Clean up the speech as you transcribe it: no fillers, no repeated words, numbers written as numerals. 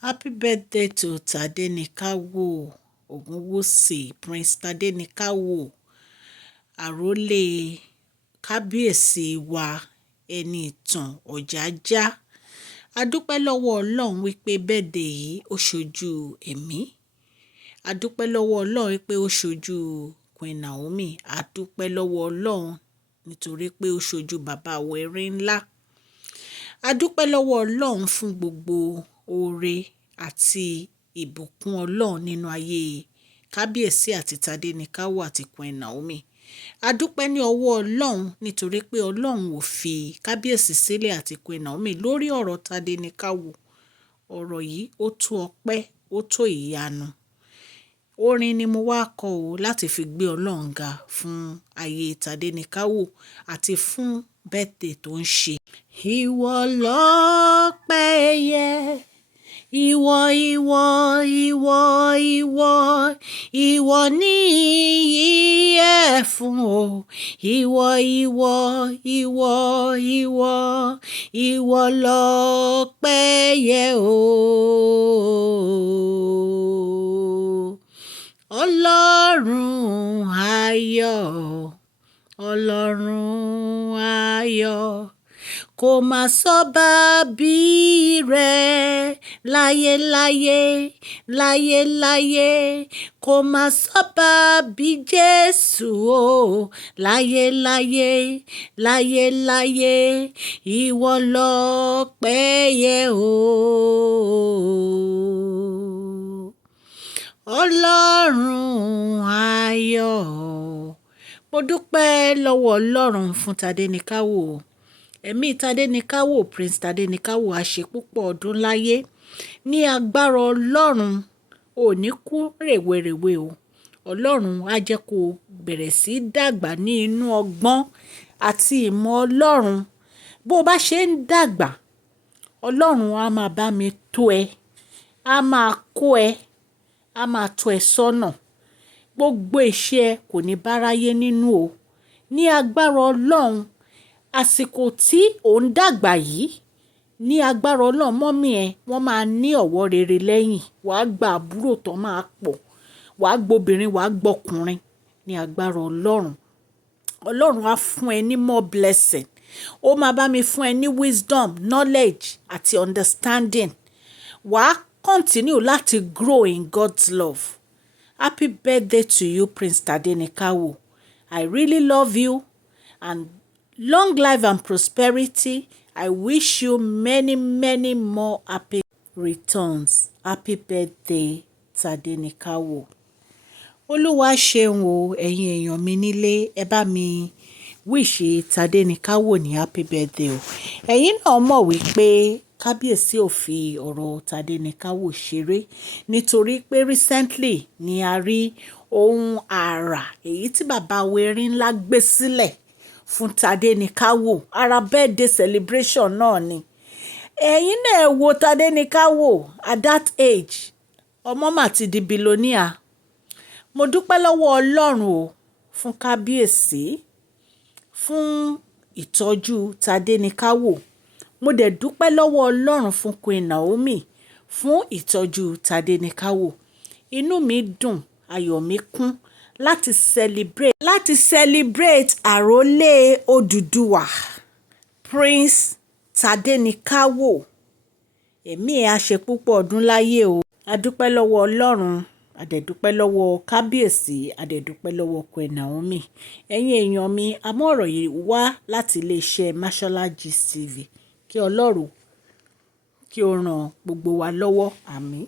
Happy birthday to Tadenikawo, Ogunwusi, Prince Tadenikawo, Arole, kábíyèsí wa, ẹni ìtàn Ojaja. A dúpẹ́ lọ́wọ́ Ọlọ́run wípé birthday yìí ó ṣojú ẹ̀mí. A dúpẹ́ lọ́wọ́ Ọlọ́run wípé ó ṣojú Queen Naomi. A dúpẹ́ lọ́wọ́ Ọlọ́run nítorí pé ó ṣojú bàbá wẹ̀rẹ̀ ńlá. A dúpẹ́ lọ́wọ́ Ọlọ́run fún gbogbo oore àti ìbùkún Ọlọ́run nínú ayé kábíyèsí àti Tadenikawo àti Queen Naomi. A dúpẹ́ ní ọwọ́ Ọlọ́run nítorí pé Ọlọ́run ò fi kábíyèsí sílẹ̀ àti Queen Naomi lórí ọ̀rọ̀ Tadenikawo. Ọ̀rọ̀ yìí ó tó ọpẹ́, ó tó ìyanu. Orin ni mo wá kọ o láti fi gbé Ọlọ́run ga fún ayé Tadenikawo àti fún birthday tó ń ṣe. Ìwọ lọ́pẹ́ yẹ, ìwọ ìwọ ìwọ ìwọ ìwọ ní ìyìn yẹ fún o. Ìwọ ìwọ ìwọ ìwọ ìwọ lọ́pẹ́ yẹ o. Ọlọ́run ayọ̀, Ọlọ́run ayọ̀, kò má sọ́ba bí rẹ̀ láyé láyé láyé láyé, kò má sọ́ba bí Jésù o láyé láyé láyé láyé, ìwọ lọ́pẹ́ yẹ o. Ọlọ́run ayọ̀. Mo dúpẹ́ lọ́wọ́ Ọlọ́run fún Tadenikawo. Ẹ̀mí Tadenikawo, Prince Tadenikawo á ṣe púpọ̀ ọdún láyé. Ní agbára Ọlọ́run, ò ní kú rèwerèwe o. Ọlọ́run á jẹ́ kó bẹ̀rẹ̀ sí dàgbà ní inú ọgbọ́n àti ìmọ̀ Ọlọ́run. Bó bá ṣe ń dàgbà, Ọlọ́run á máa bá mi tó ẹ, á máa kó ẹ, á máa tó ẹ sọ́nà. Gbogbo iṣẹ́ kò ní báráyé nínú o. Ní agbára Ọlọ́run, àsìkò tí ò ń dàgbà yìí, ní agbára Ọlọ́run, mọ́mí ẹ wọ́n máa ní ọ̀wọ́ rere lẹ́yìn. Wàá gba àbúrò tó máa pọ̀, wàá gbobìnrin, wàá gbọkùnrin ní agbára Ọlọ́run. Ọlọ́run á fún ẹ ní more blessing. Ó máa bá mi fún ẹ ní wisdom, knowledge àti understanding. Wàá continue láti grow in God's love. Happy birthday to you, Prince Tadenikawo. I really love you and long life and prosperity. I wish you many, many more happy returns. Happy birthday, Tadenikawo. Olúwa ṣeun o, ẹ̀yin èèyàn mi nílé, ẹ bá mi wish Tadenikawo ní happy birthday o. Ẹ̀yin náà mọ̀ wípé kábíyèsí ò fi ọ̀rọ̀ Tadenikawo ṣeré nítorí pé recently ni a rí ohun àrà èyí tí bàbá wẹ̀rẹ̀ ńlá gbé sílẹ̀ fún Tadenikawo. Ara birthday celebration náà ni. Ẹ̀yin náà wo Tadenikawo at that age. Ọmọ mà ti di billionaire. Mo dúpẹ́ lọ́wọ́ Ọlọ́run o fún kábíyèsí, fún ìtọ́jú Tadenikawo. Mo dẹ̀ dúpẹ́ lọ́wọ́ Ọlọ́run fún Queen Naomi fún ìtọ́jú Tadenikawo. Inú mi dùn, ayọ̀ mi kún láti celebrate Arole Odùduwà, Prince Tadenikawo. Ẹ̀mí ẹ̀ á ṣe púpọ̀ ọdún láyé o. A dúpẹ́ lọ́wọ́ Ọlọ́run, a dẹ̀ dúpẹ́ lọ́wọ́ kábíyèsí, a dẹ̀ dúpẹ́ lọ́wọ́ Queen Naomi. Ẹ̀yin èèyàn mi, àmọ́ ọ̀rọ̀ yìí wá láti iléeṣẹ́ Mashola Gist TV. Kí Ọlọ́run kí ó ràn gbogbo wa lọ́wọ́. Àmín.